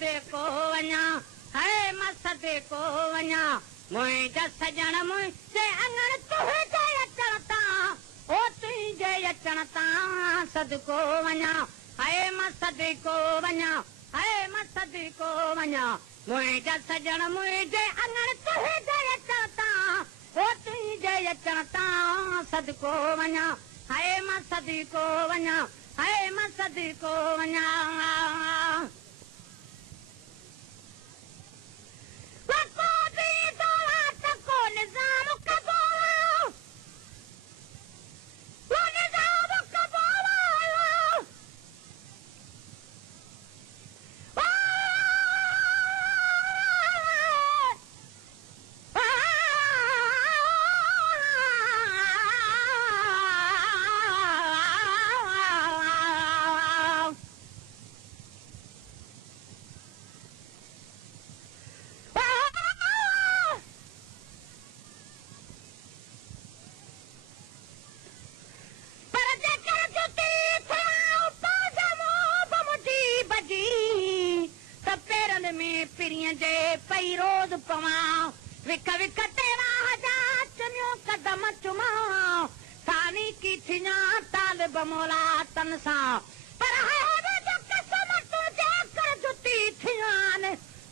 को वञा है मसद को वञा मुंहिंजा सजण मुंहिंजे अंगण तुंहिंजे अचण तां ओ तुंहिंजे अचण तां सदको वञा है मसद को वञा है मसद को वञा मुंहिंजा सजण मुंहिंजे अंगण तुंहिंजे अचण तां ओ तुंहिंजे अचण तां सदको वञा है मसद को वञा है मसद को वञा पई रोज़ पवां विक विक तेरा हजार चुनियो कदम चुमां सानी की थिया तालिब मोला तन सां पर है जो किस्मत जेकर जुती थियान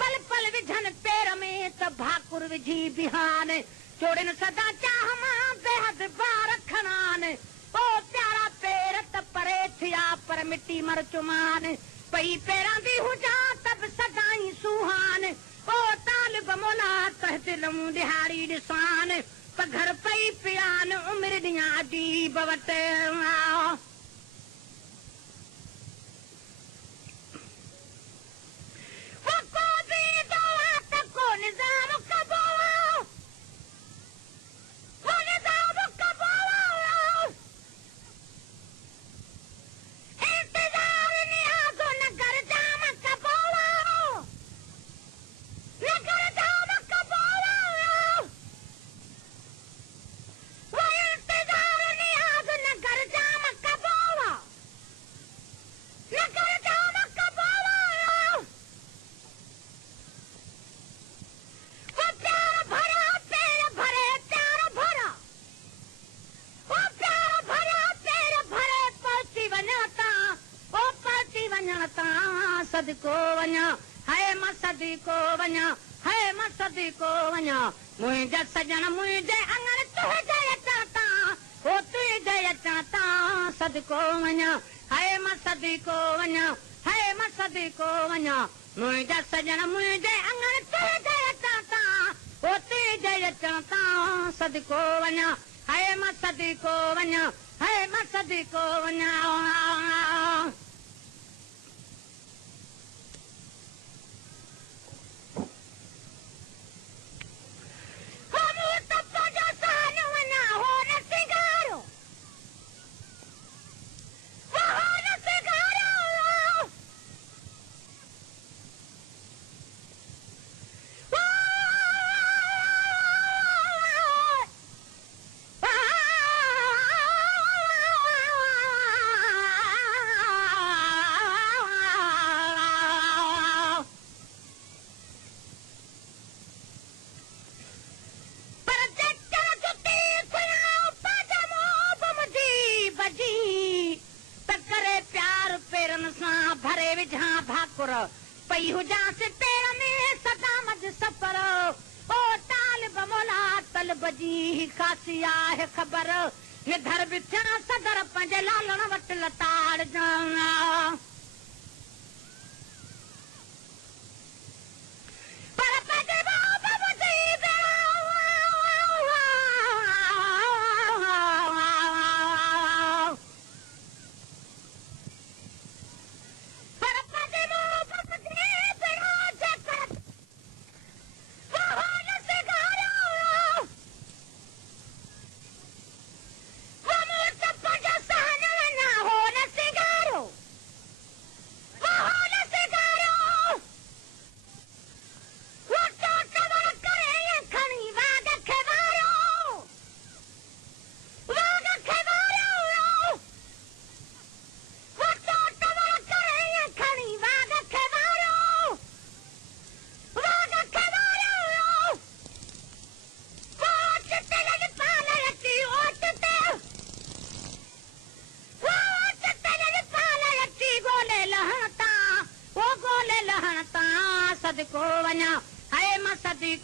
पल पल विझन पेर में त भाकुर विझी बिहान चोड़िन सदा चाह मां बेहद बार खणान ओ प्यारा पेर त परे थिया पर मिट्टी मर चुमान पई पेरां दी हुजां तब सदाई सुहान ओ तालिब मोला तहतिलम दिहाड़ी ॾिसान पघर पई पियान उमिरि ॾियां अजीब वटि सदको वञा है मसद को वञा है मसद को वञा मुंहिंजा सजण मुंहिंजे अंगण तुंहिंजे अचण तां ओ तुंहिंजे अचण तां सदको वञा है मसद को वञा है मसद को वञा मुंहिंजा सजण मुंहिंजे अंगण तुंहिंजे अचण तां ओ तुंहिंजे अचण तां सदको वञा है मसद को वञा है मसद को वञा पई हुजां से पेर में सदा मज सफर ओ तालिब मोला तलब जी खासी आहे ख़बर निधर बिठा सदर पंहिंजे लालण वटि लताड़ जाना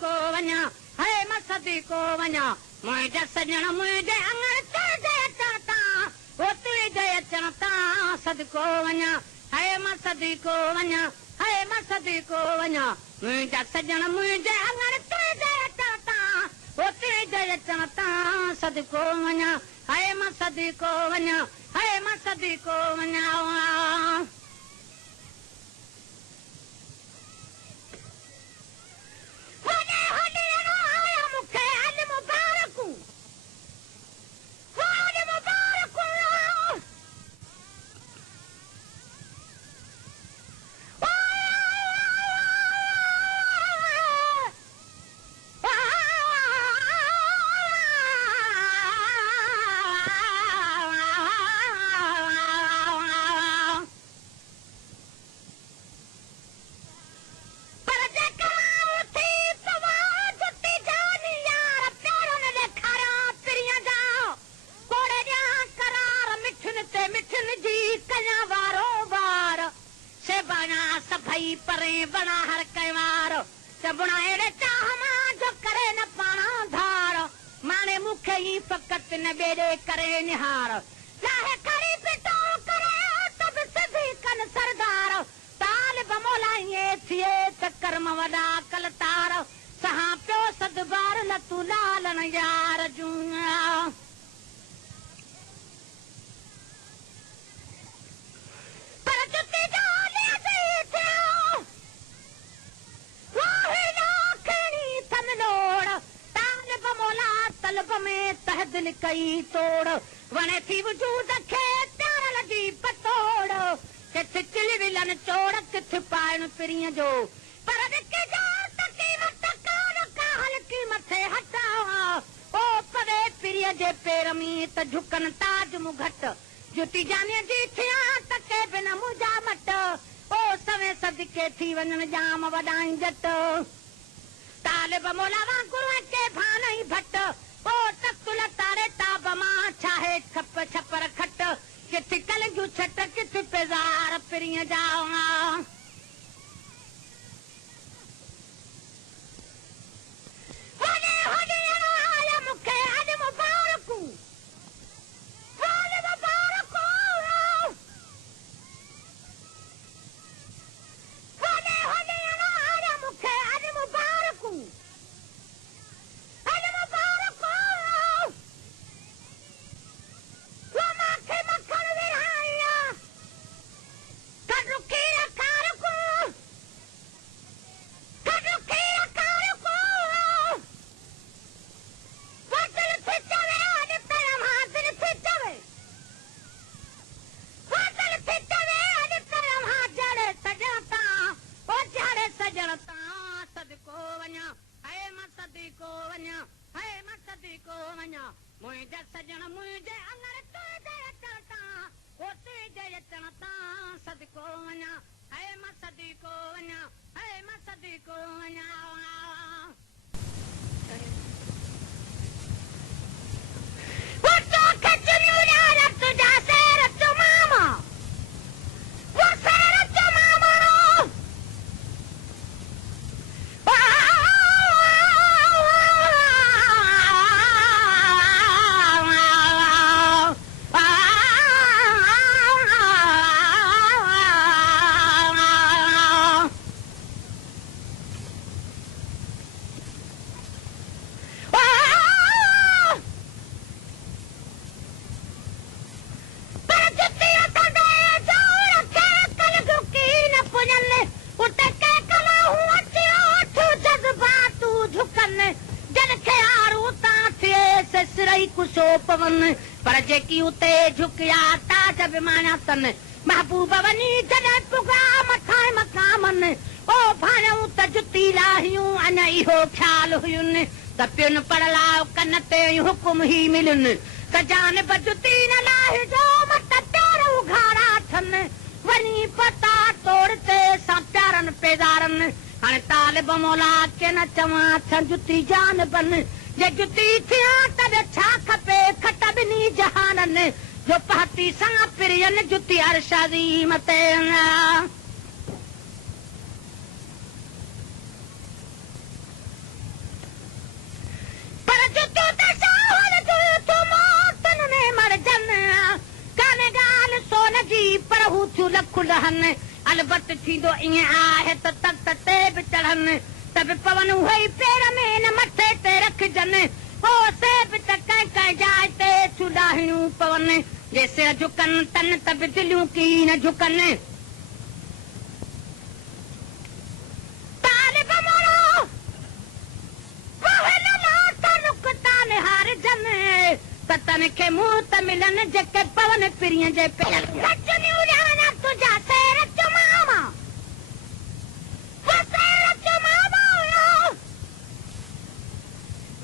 को वञा है मां सदी को वञा मुंहिंजा सजण मुंहिंजे अङण तुंहिंजे अचण तां ओ तुंहिंजे अचण तां सदको वञा है मां सदी को वञा है मां सदी को वञा मुंहिंजा सजण मुंहिंजे अङण तुंहिंजे अचण तां ओ तुंहिंजे अचण तां सदको वञा है मां सदी को वञा है मां सदी को वञा पर जेकी उते झुकिया ताज विमाना तन महबूब वञी जॾहिं पुगा मथां मकामन ओ भाणियूं त जुती लाहियूं अञा इहो ख़्याल हुयुनि त पियुनि पड़लाओ कन ते हुकुम ई मिलुनि त जानिब जुती न लाहिजो मत प्यार उघाड़ा थनि वञी पता तोड़ ते सां प्यारनि पेदारनि हाणे तालिब मौला के न चवां छ जुती जानबनि जे जुती थिया तॾहिं छा खपे खट ॿिन्ही जहाननि जो पहती सां पिरियनि जुती अर्श अज़ीम ते लख लहन अलबत थींदो ईअं आहे त तख़्त ते बि चढ़नि त बि पवन उहे ई पेर में न मथे ते रखजनि पोइ बि त कंहिं कंहिं जाइ ते चुॾाहियूं पवनि जे सिर झुकनि तन त बि दिलियूं की न झुकनि तन खे मुंहुं त मिलनि जेके पवन पिरीअ जे पेर तुंहिंजा सेर चुमावा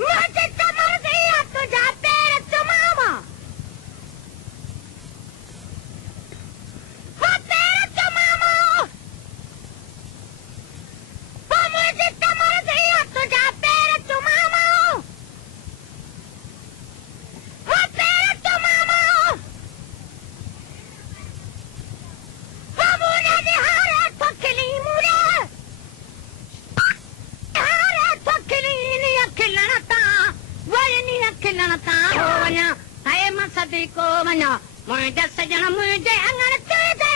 मुंहिंजी त मर्ज़ी आहे तुंहिंजा पेर चुमावा पेर चुमावा मुंहिंजी त मर्ज़ी आहे तुंहिंजा पेर चुमावा सदको वञा मुंहिंजा सजण मुंहिंजे अंगण तुंहिंजे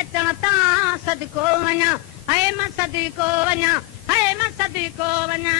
अचण तां सदको वञा है मां सदको वञा है मां सदको वञा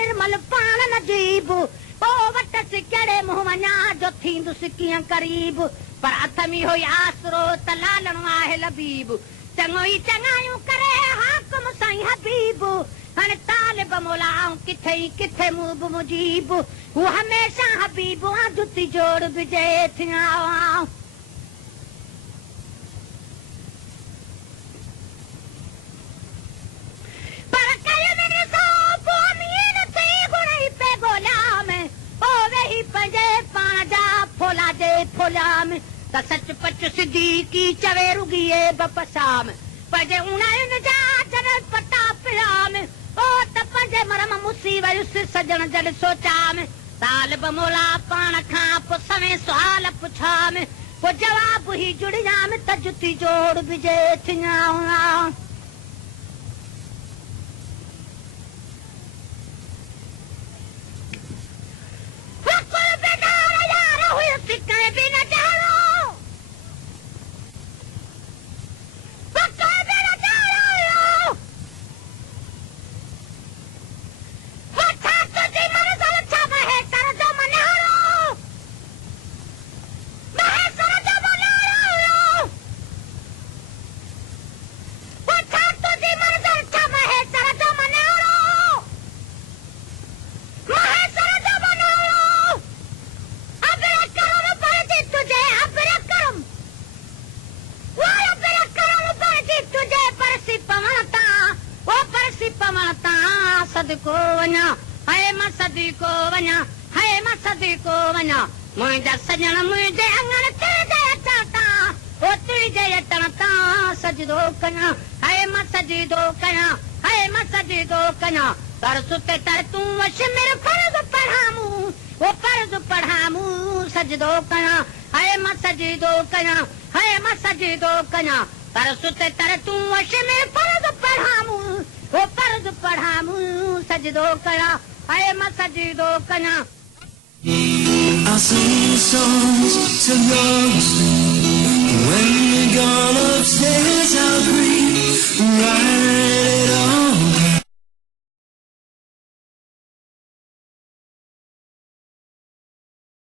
निर्मल पान नजीब पोइ वटसि कहिड़े मुंहुं वञा जो थींदुसि कीअं करीब पर हथ में हुई आसरो त लालणो आहे लबीब चङो ई चङायूं करे हाकुम साईं हबीब हाणे तालिब मौला किथे मूं बि मुजीब हू हमेशह हबीब जुती जोड़ बिजे थिया सच पच सिधी की चवे रुॻीअ बपसाम पंहिंजे उणायुनि जा जॾहिं पटा पियाम ओ त पंहिंजे मरम मुसी वयुसि सजण जॾहिं सोचाम तालिब मौला पाण खां पोइ सवें सुवाल पुछाम पोइ जवाब ई जुड़ियाम त जुती जोड़ बिजे थिया सदको वञा है मां सदको वञा है मां सदको वञा मुंहिंजा सजण मुंहिंजे अंगण तुंहिंजे अचण तां तुंहिंजे अचण तां सजदो कयां है मां सजदो कयां है मां सजदो कयां तरस ते तर तूं वशमिर फर्ज़ पढ़ामूं फर्ज़ पढ़ामूं सजदो कयां है मां सजदो कयां है मां सजदो कयां तरस ते तर तूं वशमिर फर्ज़ पढ़ामूं फर्ज़ पढ़ामूं सजदो कयां है मां सजदो कयां I sing songs to those when you're gone upstairs I'll breathe right